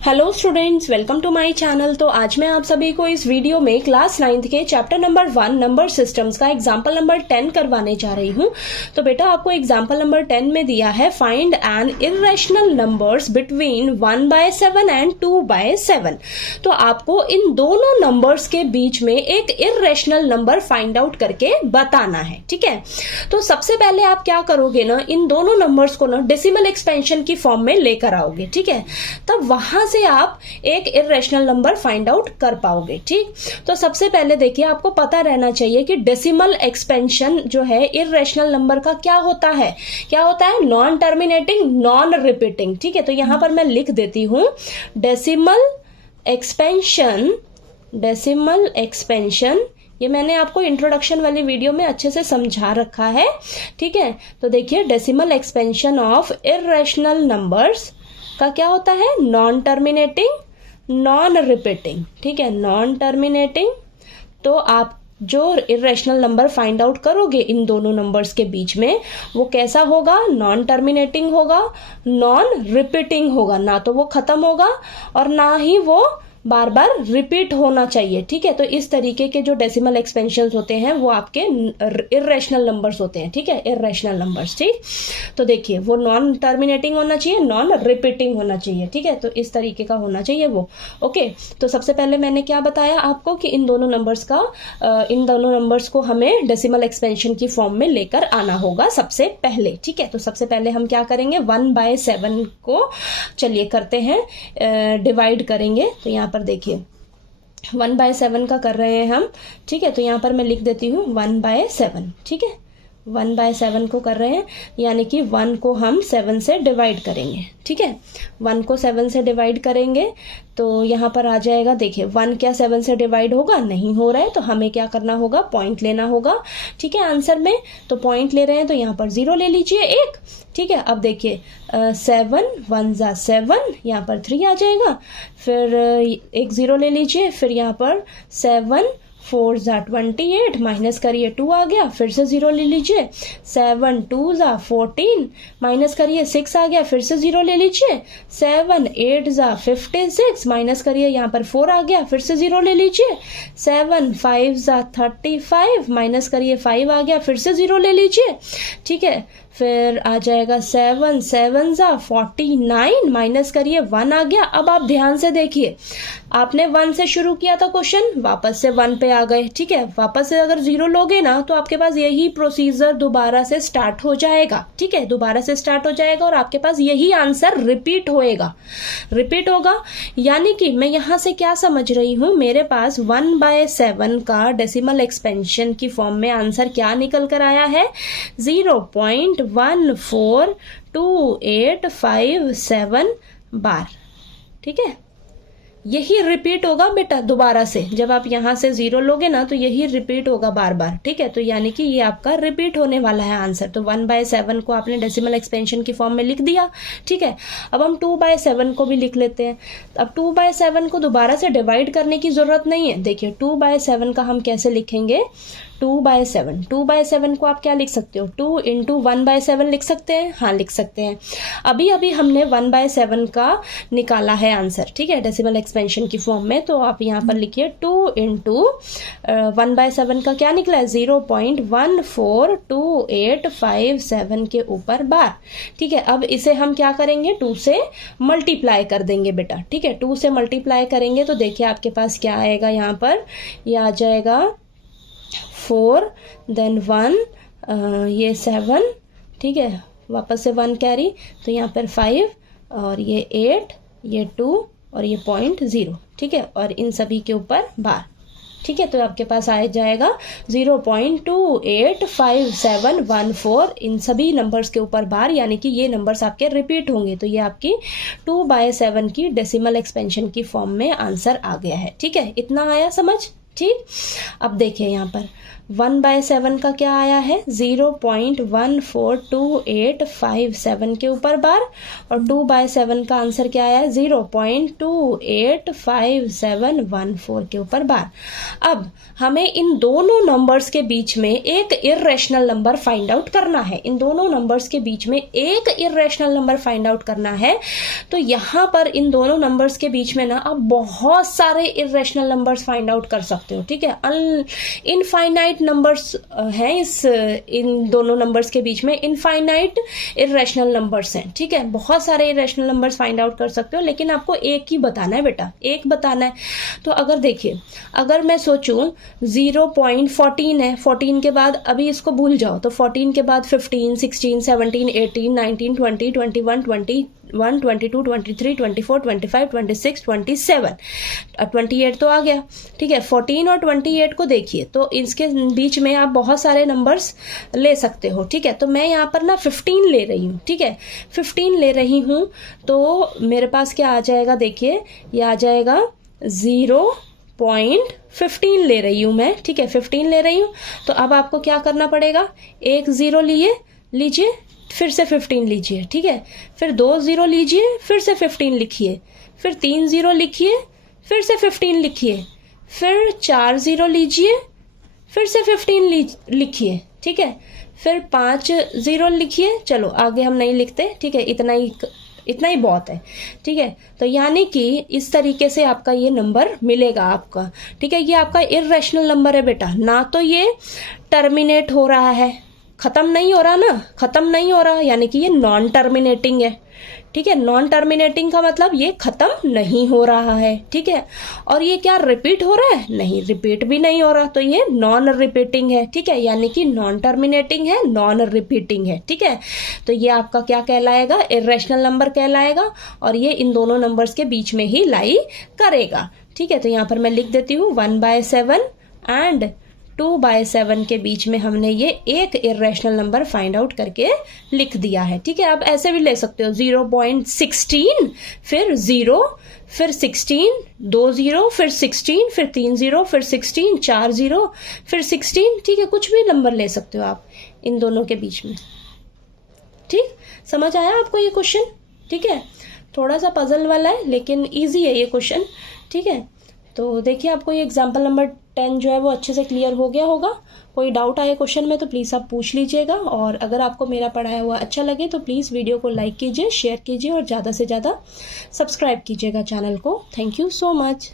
Hello students, welcome to my channel. तो आज मैं आप सभी को इस वीडियो में क्लास 9th के चैप्टर नंबर 1 नंबर सिस्टम्स का एग्जाम्पल नंबर 10 करवाने जा रही हूँ। तो बेटा आपको एग्जाम्पल नंबर 10 में दिया है find N irrational numbers between 1/7 and 2/7। तो आपको इन दोनों नंबर्स के बीच में एक इर्रेशनल नंबर फाइंड आउट करके बताना है। ठीक है, तो सबसे पहले आप क्या करोगे ना, इन दोनों नंबर्स को ना डेसिमल एक्सपेंशन की फॉर्म में लेकर आओगे। ठीक है, तब वहां से आप एक इर्रेशनल नंबर फाइंड आउट कर पाओगे। ठीक, तो सबसे पहले देखिए, आपको पता रहना चाहिए कि डेसिमल एक्सपेंशन जो है इर्रेशनल नंबर का क्या होता है। Non terminating, non repeating. ठीक है, तो यहां पर मैं लिख देती हूं डेसिमल एक्सपेंशन। ये मैंने आपको इंट्रोडक्शन वाली वीडियो में अच्छे से समझा रखा है। ठीक है, तो देखिए decimal expansion of irrational numbers का क्या होता है, नॉन टर्मिनेटिंग, नॉन रिपीटिंग। ठीक है, नॉन टर्मिनेटिंग। तो आप जो इर्रेशनल नंबर फाइंड आउट करोगे इन दोनों नंबर्स के बीच में, वो कैसा होगा, नॉन टर्मिनेटिंग होगा, नॉन रिपीटिंग होगा। ना तो वो खत्म होगा और ना ही वो बार बार रिपीट होना चाहिए। ठीक है, तो इस तरीके के जो डेसिमल एक्सपेंशन होते हैं वो आपके इर्रेशनल नंबर्स होते हैं। ठीक है, इर्रेशनल नंबर्स। ठीक, तो देखिए वो नॉन टर्मिनेटिंग होना चाहिए, नॉन रिपीटिंग होना चाहिए। ठीक है, तो इस तरीके का होना चाहिए वो। ओके, तो सबसे पहले मैंने क्या बताया आपको कि इन दोनों नंबर्स को हमें डेसिमल एक्सपेंशन की फॉर्म में लेकर आना होगा सबसे पहले। ठीक है, तो सबसे पहले हम क्या करेंगे, 1/7 को चलिए करते हैं, डिवाइड करेंगे। तो यहाँ पर देखिए 1/7 का कर रहे हैं हम। ठीक है, तो यहां पर मैं लिख देती हूँ 1/7। ठीक है, 1/7 को कर रहे हैं, यानी कि 1 को हम 7 से डिवाइड करेंगे। ठीक है, 1 को 7 से डिवाइड करेंगे तो यहां पर आ जाएगा, देखिए 1 क्या 7 से डिवाइड होगा, नहीं हो रहा है, तो हमें क्या करना होगा, पॉइंट लेना होगा। ठीक है, आंसर में तो पॉइंट ले रहे हैं तो यहाँ पर 0 ले लीजिए एक। ठीक है, अब देखिए 7 1 ज़ा 7, यहाँ पर 3 आ जाएगा, फिर एक 0 ले लीजिए, फिर यहाँ पर 7 4 ज़ा 28, माइनस करिए 2 आ गया, फिर से 0 ले लीजिए, 7 2 ज़ा 14, माइनस करिए 6 आ गया, फिर से 0 ले लीजिए, 7 8 ज़ा 56, माइनस करिए यहाँ पर 4 आ गया, फिर से 0 ले लीजिए, 7 5 ज़ा 35, माइनस करिए 5 आ गया, फिर से 0 ले लीजिए। ठीक है, फिर आ जाएगा 7 7 ज़ा 49, माइनस करिए 1 आ गया। अब आप ध्यान से देखिए, आपने 1 से शुरू किया था क्वेश्चन, वापस से 1 पे आ गए। ठीक है, वापस से अगर 0 लोगे ना तो आपके पास यही प्रोसीजर दोबारा से स्टार्ट हो जाएगा। ठीक है, दोबारा से स्टार्ट हो जाएगा और आपके पास यही आंसर रिपीट होगा। यानी कि मैं यहां से क्या समझ रही हूं, मेरे पास 1/7 का डेसिमल एक्सपेंशन की फॉर्म में आंसर क्या निकल कर आया है, 0.142857 बार। ठीक है, यही रिपीट होगा बेटा दोबारा से, जब आप यहां से 0 लोगे ना तो यही रिपीट होगा बार बार। ठीक है, तो यानी कि ये आपका रिपीट होने वाला है आंसर। तो 1/7 को आपने डेसिमल एक्सपेंशन की फॉर्म में लिख दिया। ठीक है, अब हम 2/7 को भी लिख लेते हैं। अब 2/7 को दोबारा से डिवाइड करने की जरूरत नहीं है। देखिए 2/7 का हम कैसे लिखेंगे, 2/7 को आप क्या लिख सकते हो, 2 इंटू 1/7 लिख सकते हैं। हाँ, लिख सकते हैं। अभी हमने 1/7 का निकाला है आंसर। ठीक है, डेसिमल एक्सपेंशन की फॉर्म में। तो आप यहाँ पर लिखिए 2 इंटू 1/7 का क्या निकला है, 0.142857 के ऊपर बार। ठीक है, अब इसे हम क्या करेंगे, 2 से मल्टीप्लाई कर देंगे बेटा। ठीक है, 2 से मल्टीप्लाई करेंगे तो देखिए आपके पास क्या आएगा, यहाँ पर ये आ जाएगा 4 देन 1, ये 7। ठीक है, वापस से 1 कैरी, तो यहाँ पर 5 और ये 8, ये 2 और ये 0.0। ठीक है, और इन सभी के ऊपर बार। ठीक है, तो आपके पास आ जाएगा 0.285714, इन सभी नंबर्स के ऊपर बार, यानी कि ये नंबर्स आपके रिपीट होंगे। तो ये आपकी 2/7 की डेसिमल एक्सपेंशन की फॉर्म में आंसर आ गया है। ठीक है, इतना आया समझ। ठीक, अब देखिए यहाँ पर 1/7 का क्या आया है 0.142857 के ऊपर बार, और 2/7 का आंसर क्या आया है 0.285714 के ऊपर बार। अब हमें इन दोनों नंबर्स के बीच में एक इर्रेशनल नंबर फाइंड आउट करना है। इन दोनों नंबर्स के बीच में एक इर्रेशनल नंबर फाइंड आउट करना है। तो यहाँ पर इन दोनों नंबर्स के बीच में ना आप बहुत सारे इर्रेशनल नंबर्स फाइंड आउट कर सकते हो, ठीक है। इनफाइनाइट नंबर्स हैं इन दोनों नंबर्स के बीच में, इनफाइनाइट इर्रेशनल नंबर्स हैं, ठीक है। बहुत सारे इर्रेशनल नंबर्स फाइंड आउट कर सकते हो, लेकिन आपको एक ही बताना है बेटा, एक बताना है। तो अगर देखिए, अगर मैं सोचूं 0.14 है, 14 के बाद अभी इसको भूल जाओ, तो 14 के बाद 15, 16, 17, 18, 19, 20, 21, 22, 23, 24, 25, 26, 27, 28 तो आ गया, ठीक है। 14 और 28 को देखिए, तो इसके बीच में आप बहुत सारे नंबर्स ले सकते हो, ठीक है। तो मैं यहाँ पर ना 15 ले रही हूँ, ठीक है, 15 ले रही हूँ। तो मेरे पास क्या आ जाएगा, देखिए ये आ जाएगा 0.15 ले रही हूँ मैं, ठीक है, 15 ले रही हूँ। तो अब आपको क्या करना पड़ेगा, एक 0 लीजिए, फिर से 15 लीजिए, ठीक है, फिर 2 0 लीजिए, फिर से 15 लिखिए, फिर 3 0 लिखिए, फिर से 15 लिखिए, फिर 4 0 लीजिए, फिर से 15 लिखिए, ठीक है, फिर 5 0 लिखिए। चलो आगे हम नहीं लिखते, ठीक है, इतना ही बहुत है, ठीक है। तो यानी कि इस तरीके से आपका ये नंबर मिलेगा आपका, ठीक है। ये आपका इर्रेशनल नंबर है बेटा, ना तो ये टर्मिनेट हो रहा है, खत्म नहीं हो रहा ना, खत्म नहीं हो रहा, यानी कि ये नॉन टर्मिनेटिंग है, ठीक है। नॉन टर्मिनेटिंग का मतलब ये खत्म नहीं हो रहा है, ठीक है। और ये क्या रिपीट हो रहा है, नहीं, रिपीट भी नहीं हो रहा, तो ये नॉन रिपीटिंग है, ठीक है, यानी कि नॉन टर्मिनेटिंग है, नॉन रिपीटिंग है, ठीक है। तो ये आपका क्या कहलाएगा, इर्रेशनल नंबर कहलाएगा, और ये इन दोनों नंबर्स के बीच में ही लाई करेगा, ठीक है। तो यहाँ पर मैं लिख देती हूँ 1/7 एंड 2/7 के बीच में हमने ये एक इर्रेशनल नंबर फाइंड आउट करके लिख दिया है, ठीक है। आप ऐसे भी ले सकते हो 0.16, फिर 0, फिर 16, 2 0, फिर 16, फिर 3 0, फिर 16, 4 0, फिर 16, ठीक है, कुछ भी नंबर ले सकते हो आप इन दोनों के बीच में, ठीक। समझ आया आपको ये क्वेश्चन, ठीक है। थोड़ा सा पजल वाला है, लेकिन ईजी है ये क्वेश्चन, ठीक है। तो देखिए, आपको ये एग्जाम्पल नंबर 10 जो है वो अच्छे से क्लियर हो गया होगा। कोई डाउट आए क्वेश्चन में तो प्लीज़ आप पूछ लीजिएगा, और अगर आपको मेरा पढ़ाया हुआ अच्छा लगे तो प्लीज़ वीडियो को लाइक कीजिए, शेयर कीजिए, और ज़्यादा से ज़्यादा सब्सक्राइब कीजिएगा चैनल को। Thank you so much.